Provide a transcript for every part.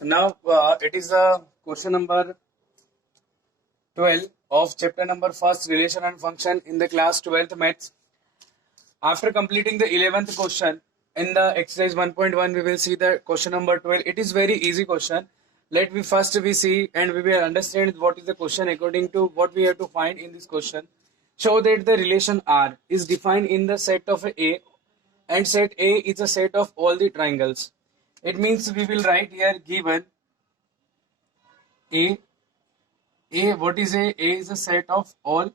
Now it is question number 12 of chapter number first, relation and function in the class 12th maths. After completing the 11th question in the exercise 1.1, we will see the question number 12. It is very easy question. Let me first we see and we will understand what is the question according to what we have to find in this question. Show that the relation R is defined in the set of A, and set A is a set of all the triangles. It means we will write here given A. What is A? A is a set of all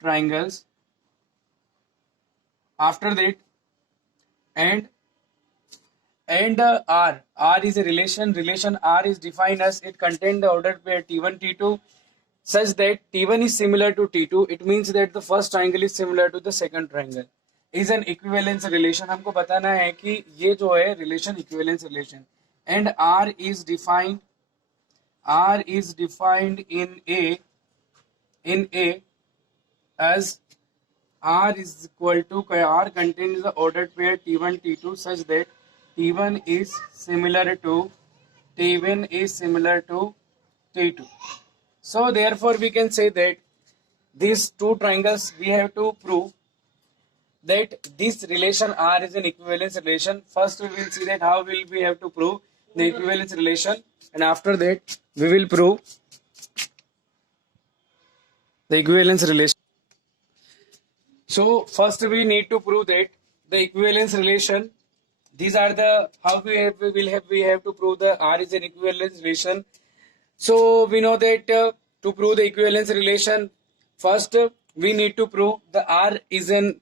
triangles. After that, and R is a relation. Relation R is defined as it contains the ordered pair T1 T2 such that T1 is similar to T2. It means that the first triangle is similar to the second triangle. Is an equivalence relation. हमको बताना है कि ये जो है relation equivalence relation. And R is defined in A as R is equal to R contains the ordered pair T1 T2 such that T1 is similar to T2. So therefore we can say that these two triangles we have to prove that this relation R is an equivalence relation. First we will see that how will we have to prove the equivalence relation, and after that we will prove the equivalence relation. So first we need to prove that the equivalence relation. These are the how we have to prove the R is an equivalence relation. So we know that to prove the equivalence relation, first we need to prove the R is a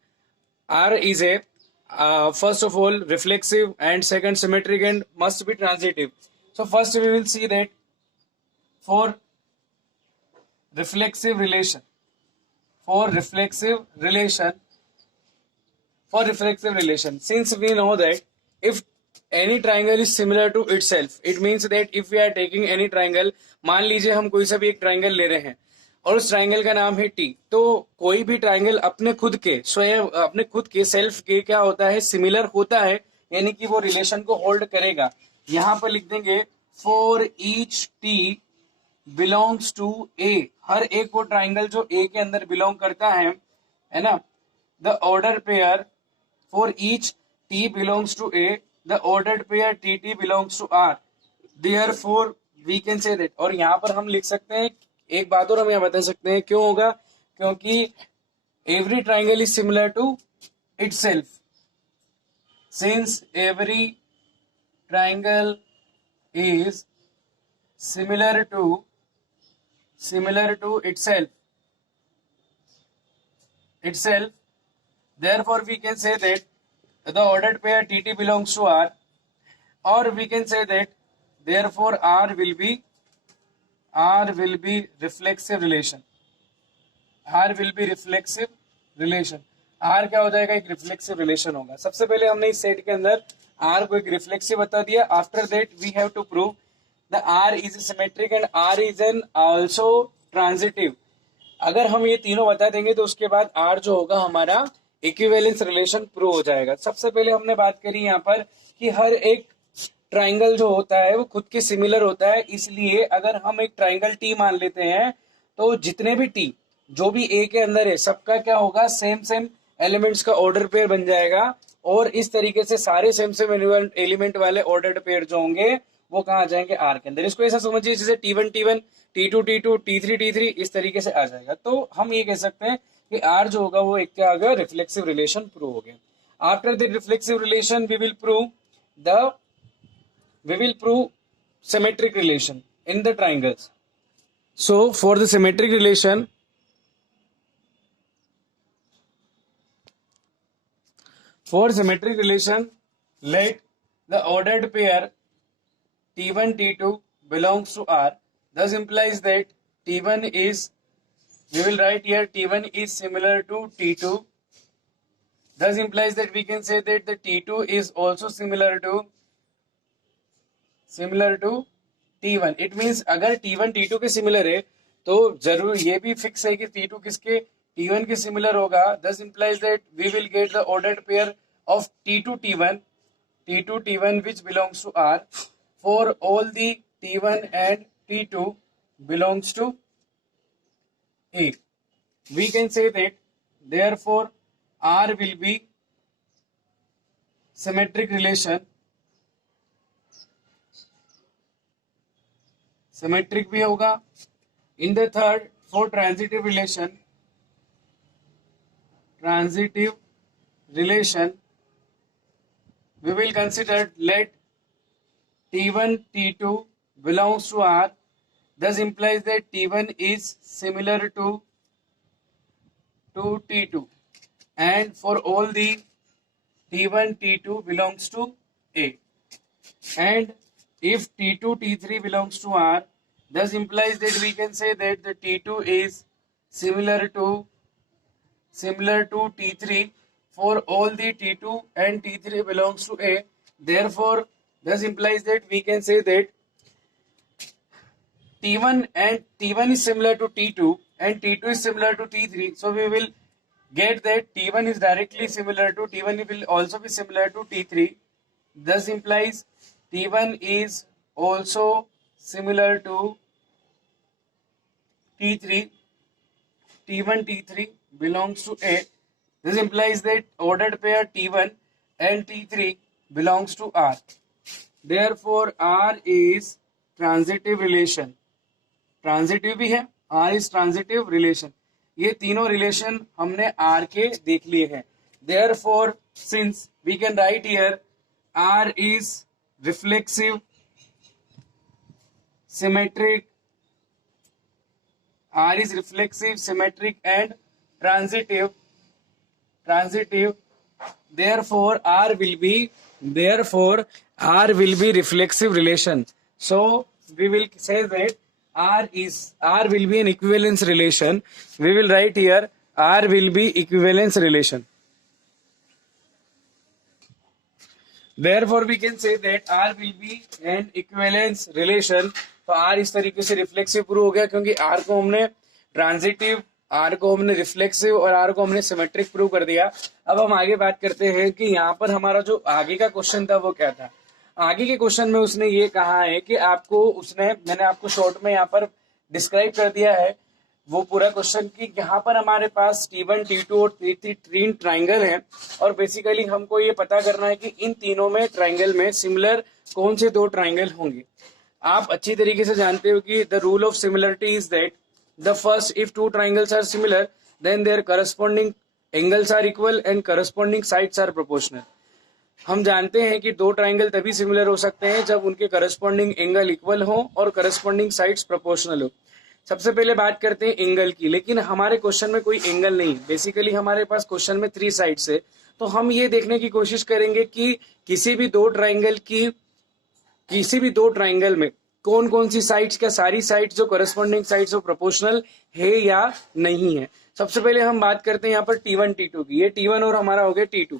first of all reflexive, and second symmetric, and must be transitive. So first we will see that for reflexive relation, since we know that if any triangle is similar to itself, it means that if we are taking any triangle, मान लीजिए हम कोई सा भी एक ट्राइंगल ले रहे हैं और उस ट्राइंगल का नाम है टी, तो कोई भी ट्राइंगल अपने खुद के स्वयं अपने खुद के सेल्फ के क्या होता है, सिमिलर होता है, यानी कि वो रिलेशन को होल्ड करेगा. यहां पर लिख देंगे for each T belongs to A. हर एक वो ट्राइंगल जो ए के अंदर बिलोंग करता है ना, the order pair for each T belongs to A, the ordered pair T T belongs to R. Therefore we can say that. और यहाँ पर हम लिख सकते हैं एक बात और हम यहाँ बता सकते हैं क्यों होगा, क्योंकि every triangle is similar to itself. Since every triangle is similar to itself, therefore we can say that the ordered pair TT belongs to R, or we can say that therefore R will be reflexive relation. R क्या हो जाएगा, एक reflexive relation होगा. सबसे पहले हमने इस सेट के अंदर R को एक रिफ्लेक्सिव बता दिया. After that we have to prove the R is symmetric and R is an also transitive. अगर हम ये तीनों बता देंगे तो उसके बाद R जो होगा हमारा इक्विवेलेंस रिलेशन प्रूव हो जाएगा. सबसे पहले हमने बात करी यहाँ पर कि हर एक ट्राइंगल जो होता है वो खुद के सिमिलर होता है, इसलिए अगर हम एक ट्राइंगल टी मान लेते हैं तो जितने भी टी जो भी ए के अंदर है सबका क्या होगा, सेम एलिमेंट्स का ऑर्डर पेयर बन जाएगा. और इस तरीके से सारे सेम एलिमेंट वाले ऑर्डर्ड पेयर जो होंगे वो कहाँ आ जाएंगे, आर के अंदर. इसको ऐसा समझिए जैसे T1 T1, T2 T2, T3 T3, इस तरीके से आ जाएगा. तो हम ये कह सकते हैं कि आर जो होगा वो एक क्या आ गया, रिफ्लेक्सिव रिलेशन प्रूव हो गया. After the reflexive relation we will prove symmetric relation in the triangles. So for the symmetric relation, let the ordered pair T1 T2 belongs to R. Thus implies that T1 is, we will write here T1 is similar to T2. Thus implies that we can say that the T2 is also similar to T1. It means अगर T1 T2 के सिमिलर है तो जरूर ये भी फिक्स है कि T2 किसके, T1 के सिमिलर होगा. Thus implies that we will get the ordered pair of T2 T1 which belongs to R. for all the T1 and T2 belongs to A. We can say that therefore R will be symmetric relation. Symmetric भी होगा. In the third, for transitive relation, we will consider let T1, T2 belongs to R. Thus implies that T1 is similar to T2, and for all the T1, T2 belongs to A. And if T2, T3 belongs to R, thus implies that we can say that the T2 is similar to T3 for all the T2 and T3 belongs to A. Therefore, thus implies that we can say that T1 is similar to T2 and T2 is similar to T3. So we will get that T1 is directly similar to T1 will also be similar to T3. Thus implies T1 is also similar to T3. T1, T3 belongs to A. This implies that ordered pair T1 and T3 belongs to R. Therefore, R is transitive relation. Transitive भी है, R is transitive relation. ये तीनों रिलेशन हमने R के देख लिए हैं. Therefore, since we can write here R is reflexive, symmetric, and transitive. Therefore, R will be reflexive relation. So we will say that R will be an equivalence relation. We will write here R will be equivalence relation. Therefore, we can say that R will be an equivalence relation. तो R इस तरीके से reflexive prove हो गया क्योंकि R को हमने transitive, R को हमने रिफ्लेक्सिव और R को हमने सिमेट्रिक प्रूव कर दिया. अब हम आगे बात करते हैं कि यहाँ पर हमारा जो आगे का क्वेश्चन था वो क्या था. आगे के क्वेश्चन में उसने ये कहा है कि मैंने आपको शॉर्ट में यहाँ पर डिस्क्राइब कर दिया है वो पूरा क्वेश्चन कि यहाँ पर हमारे पास T1, T2 और T3 तीन ट्राइंगल हैं और बेसिकली हमको ये पता करना है कि इन तीनों में ट्राइंगल में सिमिलर कौन से दो ट्राइंगल होंगे. आप अच्छी तरीके से जानते हो कि the rule of similarity is that the first if two triangles are similar then their corresponding angles are equal and corresponding sides are proportional. हम जानते हैं कि दो ट्राइंगल तभी सिमिलर हो सकते हैं जब उनके करस्पॉन्डिंग एंगल इक्वल हो और करस्पॉन्डिंग साइड्स प्रोपोर्शनल हो. सबसे पहले बात करते हैं एंगल की, लेकिन हमारे क्वेश्चन में कोई एंगल नहीं. बेसिकली हमारे पास क्वेश्चन में 3 साइड्स है, तो हम ये देखने की कोशिश करेंगे कि किसी भी दो ट्राइंगल में कौन कौन सी साइड्स, क्या सारी साइड्स जो करस्पॉन्डिंग साइड्स वो प्रोपोर्शनल है या नहीं है. सबसे पहले हम बात करते हैं यहाँ पर T1, T2 की. ये T1 और हमारा हो गया T2.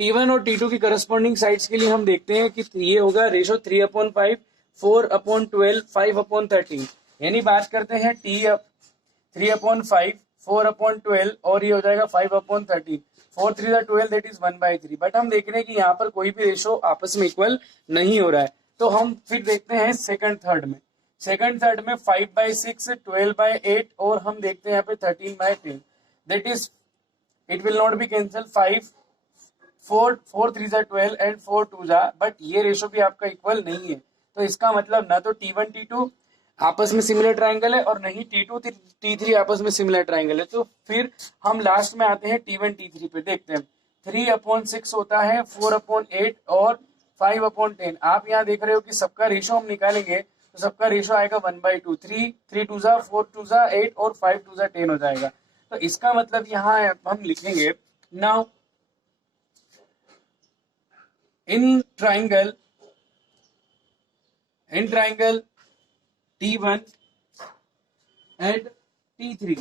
T1 और T2 की करस्पॉन्डिंग साइड्स के लिए हम देखते हैं कि ये होगा रेशो 3/5, 4/12, 5/13. यानी बात करते हैं 3/5, 4/12 और ये हो जाएगा 5/13. 4 3 12 दैट इज 1/3. बट हम देख रहे हैं कि यहाँ पर कोई भी रेशो आपस में इक्वल नहीं हो रहा है. तो हम फिर देखते हैं सेकंड थर्ड में 5/6, 12/8 और हम देखते हैं यहाँ पे 13/10. That is it will not be cancel. 4 3 12 एंड 4 2 बट ये रेशो भी आपका इक्वल नहीं है. तो इसका मतलब ना तो T1 T2 आपस में सिमिलर ट्राइंगल है और नहीं T2 T3 आपस में सिमिलर ट्राइंगल है. तो फिर हम लास्ट में आते हैं T1 T3 पे. देखते हैं 3/6 होता है, 4/8 और 5/10. आप यहाँ देख रहे हो कि सबका रेशो हम निकालेंगे तो सबका रेशो आएगा 1/2. 3 2 4 2 8 और 5 2 10 हो जाएगा. तो इसका मतलब यहाँ हम लिखेंगे now in triangle T1 and T3.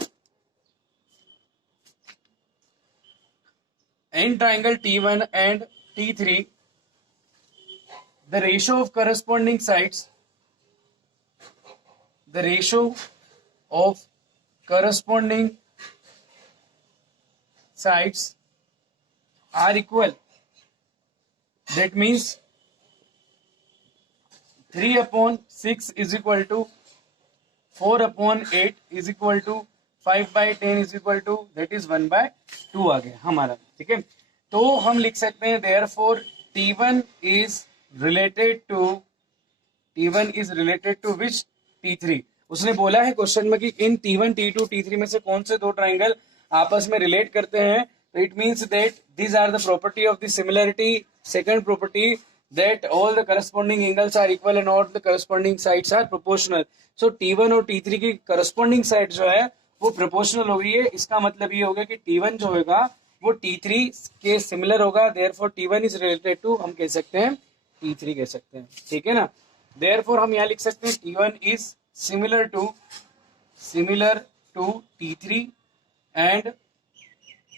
In triangle T1 and T3, the ratio of corresponding sides are equal. That means 3/6 is equal to 4/8 is equal to 5/10 is equal to that is 1/2 आ गया हमारा, ठीक है। तो हम लिख सकते हैं therefore T1 is related to which T3। उसने बोला है क्वेश्चन में कि इन T1 T2 T3 में से कौन से दो ट्राइंगल आपस में रिलेट करते हैं। तो it means that these are the property of the similarity. Second property that all the corresponding angles are equal and all the corresponding sides are proportional। so T1 और T3 की corresponding side जो है वो proportional होगी है। इसका मतलब ये होगा कि T1 जो होगा वो T3 के similar होगा, therefore T1 is related to, हम कह सकते हैं T3 कह सकते हैं, ठीक है ना। therefore हम यहाँ लिख सकते हैं T1 is similar to T3 and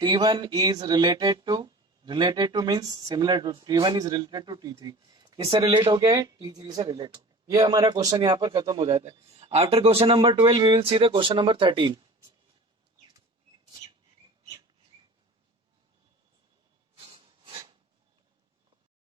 T1 is related to means similar to T1 is related to T3। किससे रिलेट हो गया है? T3 से रिलेट हो गया। ये हमारा क्वेश्चन यहाँ पर खत्म हो जाता है। After question number 12 we will see the question number 13।